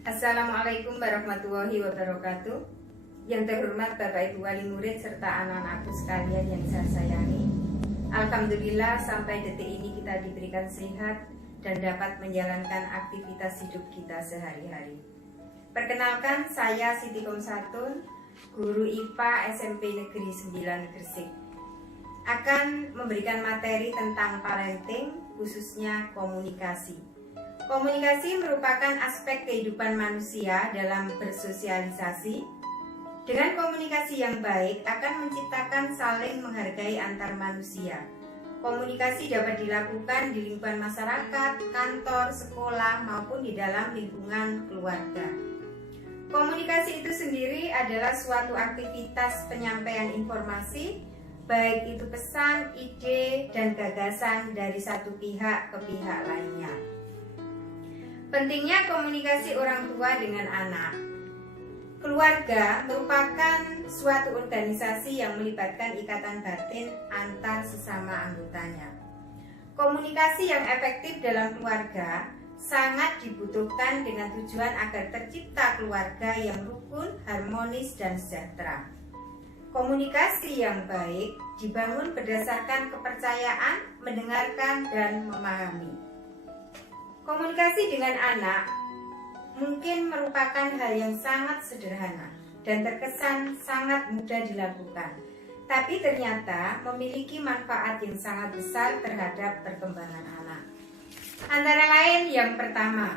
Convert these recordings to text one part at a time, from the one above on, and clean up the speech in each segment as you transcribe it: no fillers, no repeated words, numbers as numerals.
Assalamualaikum warahmatullahi wabarakatuh. Yang terhormat Bapak Ibu Wali Murid serta anak-anakku sekalian yang saya sayangi, alhamdulillah sampai detik ini kita diberikan sehat dan dapat menjalankan aktivitas hidup kita sehari-hari. Perkenalkan, saya Siti Komsatun, guru IPA SMP Negeri 9 Gresik, akan memberikan materi tentang parenting, khususnya komunikasi. Komunikasi merupakan aspek kehidupan manusia dalam bersosialisasi. Dengan komunikasi yang baik akan menciptakan saling menghargai antar manusia. Komunikasi dapat dilakukan di lingkungan masyarakat, kantor, sekolah, maupun di dalam lingkungan keluarga. Komunikasi itu sendiri adalah suatu aktivitas penyampaian informasi, baik itu pesan, ide, dan gagasan dari satu pihak ke pihak lainnya. Pentingnya komunikasi orang tua dengan anak. Keluarga merupakan suatu organisasi yang melibatkan ikatan batin antar sesama anggotanya. Komunikasi yang efektif dalam keluarga sangat dibutuhkan dengan tujuan agar tercipta keluarga yang rukun, harmonis, dan sejahtera. Komunikasi yang baik dibangun berdasarkan kepercayaan, mendengarkan, dan memahami. Komunikasi dengan anak mungkin merupakan hal yang sangat sederhana dan terkesan sangat mudah dilakukan, tapi ternyata memiliki manfaat yang sangat besar terhadap perkembangan anak. Antara lain, yang pertama,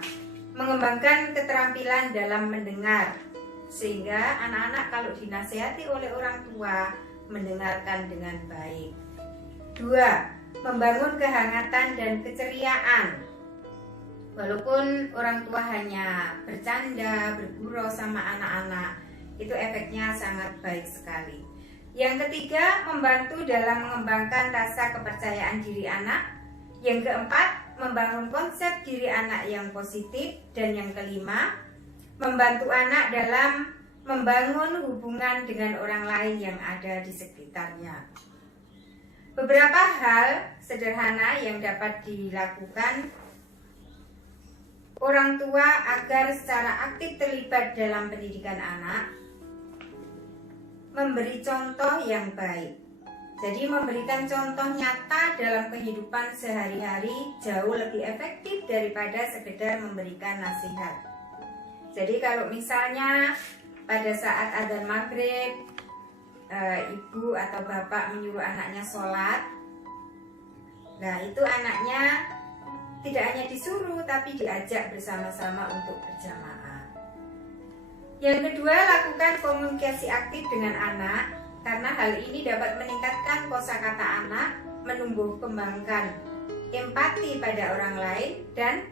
mengembangkan keterampilan dalam mendengar, sehingga anak-anak kalau dinasihati oleh orang tua mendengarkan dengan baik. 2. Membangun kehangatan dan keceriaan. Walaupun orang tua hanya bercanda, bergurau sama anak-anak, itu efeknya sangat baik sekali. Yang ketiga, membantu dalam mengembangkan rasa kepercayaan diri anak. Yang keempat, membangun konsep diri anak yang positif. Dan yang kelima, membantu anak dalam membangun hubungan dengan orang lain yang ada di sekitarnya. Beberapa hal sederhana yang dapat dilakukan orang tua agar secara aktif terlibat dalam pendidikan anak. Memberi contoh yang baik. Jadi memberikan contoh nyata dalam kehidupan sehari-hari jauh lebih efektif daripada sekedar memberikan nasihat. Jadi kalau misalnya pada saat adzan maghrib, ibu atau bapak menyuruh anaknya sholat, nah itu anaknya tidak hanya disuruh, tapi diajak bersama-sama untuk berjamaah. Yang kedua, lakukan komunikasi aktif dengan anak, karena hal ini dapat meningkatkan kosakata anak, menumbuh kembangkan empati pada orang lain dan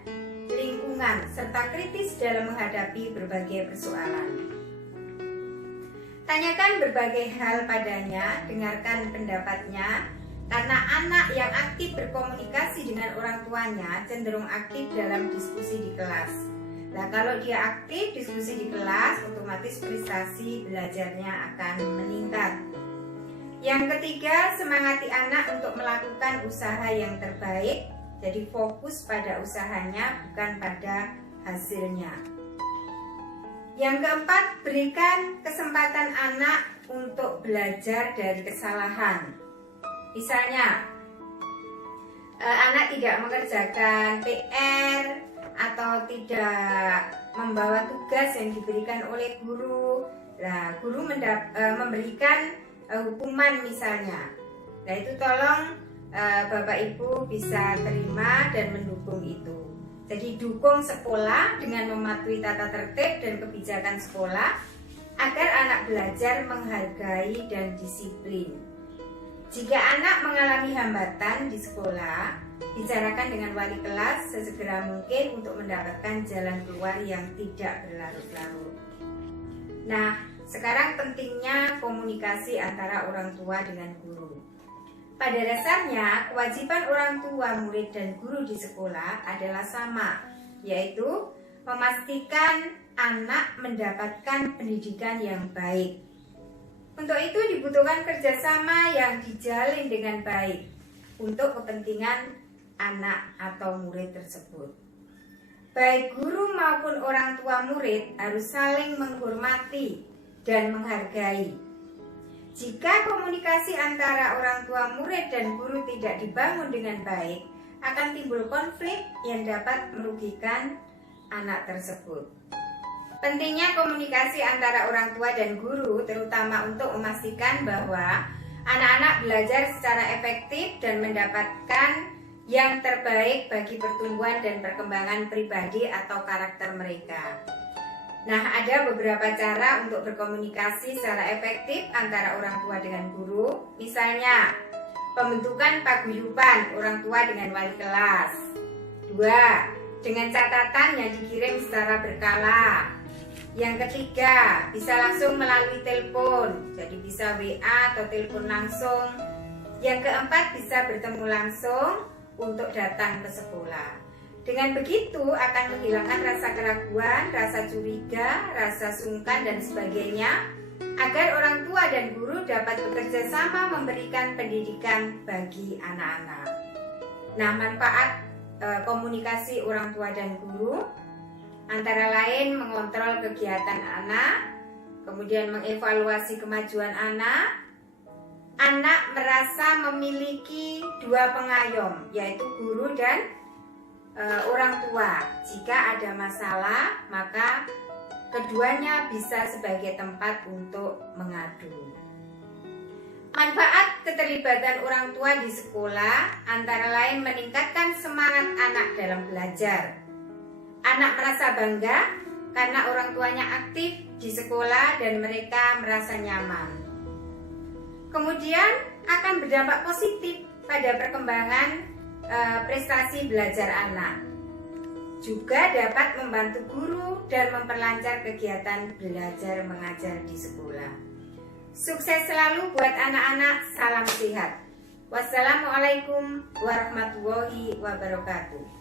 lingkungan, serta kritis dalam menghadapi berbagai persoalan. Tanyakan berbagai hal padanya, dengarkan pendapatnya, karena anak yang aktif berkomunikasi dengan orang tuanya cenderung aktif dalam diskusi di kelas. Nah, kalau dia aktif diskusi di kelas, otomatis prestasi belajarnya akan meningkat. Yang ketiga, semangati anak untuk melakukan usaha yang terbaik. Jadi fokus pada usahanya, bukan pada hasilnya. Yang keempat, berikan kesempatan anak untuk belajar dari kesalahan. Misalnya, anak tidak mengerjakan PR atau tidak membawa tugas yang diberikan oleh guru. Nah, guru memberikan hukuman misalnya. Nah, itu tolong Bapak Ibu bisa terima dan mendukung itu. Jadi dukung sekolah dengan mematuhi tata tertib dan kebijakan sekolah agar anak belajar menghargai dan disiplin. Jika anak mengalami hambatan di sekolah, bicarakan dengan wali kelas sesegera mungkin untuk mendapatkan jalan keluar yang tidak berlarut-larut. Nah, sekarang pentingnya komunikasi antara orang tua dengan guru. Pada dasarnya, kewajiban orang tua, murid, dan guru di sekolah adalah sama, yaitu memastikan anak mendapatkan pendidikan yang baik. Untuk itu dibutuhkan kerjasama yang dijalin dengan baik untuk kepentingan anak atau murid tersebut. Baik guru maupun orang tua murid harus saling menghormati dan menghargai. Jika komunikasi antara orang tua murid dan guru tidak dibangun dengan baik, akan timbul konflik yang dapat merugikan anak tersebut. Pentingnya komunikasi antara orang tua dan guru, terutama untuk memastikan bahwa anak-anak belajar secara efektif dan mendapatkan yang terbaik bagi pertumbuhan dan perkembangan pribadi atau karakter mereka. Nah, ada beberapa cara untuk berkomunikasi secara efektif antara orang tua dengan guru. Misalnya, pembentukan paguyuban orang tua dengan wali kelas. 2. Dengan catatan yang dikirim secara berkala. Yang ketiga, bisa langsung melalui telepon, jadi bisa WA atau telepon langsung. Yang keempat, bisa bertemu langsung untuk datang ke sekolah. Dengan begitu akan menghilangkan rasa keraguan, rasa curiga, rasa sungkan dan sebagainya, agar orang tua dan guru dapat bekerja sama memberikan pendidikan bagi anak-anak. Nah, manfaat komunikasi orang tua dan guru antara lain mengontrol kegiatan anak, kemudian mengevaluasi kemajuan anak merasa memiliki dua pengayom, yaitu guru dan orang tua. Jika ada masalah, maka keduanya bisa sebagai tempat untuk mengadu. Manfaat keterlibatan orang tua di sekolah antara lain meningkatkan semangat anak dalam belajar. Anak merasa bangga karena orang tuanya aktif di sekolah dan mereka merasa nyaman. Kemudian akan berdampak positif pada perkembangan prestasi belajar anak. Juga dapat membantu guru dan memperlancar kegiatan belajar mengajar di sekolah. Sukses selalu buat anak-anak, salam sehat. Wassalamualaikum warahmatullahi wabarakatuh.